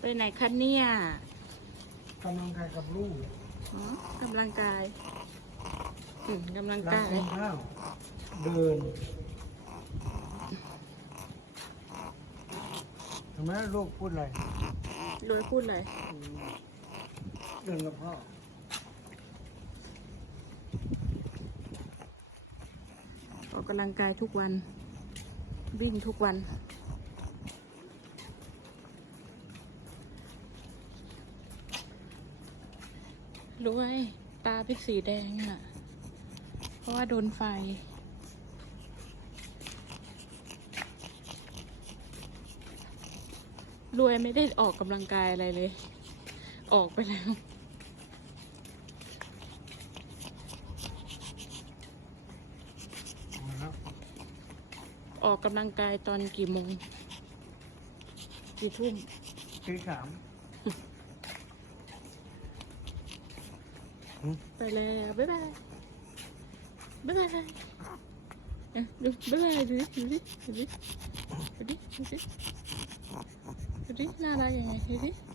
ไปไหนคะเนี่ยกำลังกายกับลูกอ๋อกำลังกายอืมกำลังหลังกาย กินข้าวเดินเห็นไหมลูกพูดอะไรรวยพูดเลยเดินกับพ่อออกกำลังกายทุกวัน วิ่งทุกวัน รู้ไหมตาเป็นสีแดงอะ เพราะว่าโดนไฟ รวยไม่ได้ออกกำลังกายอะไรเลย ออกไปแล้วมาแล้วออกกำลังกายตอนกี่โมง กี่ทุ่ม ตีสาม ไปเลยอะบ๊ายบายบ๊ายบายเอ๊ะ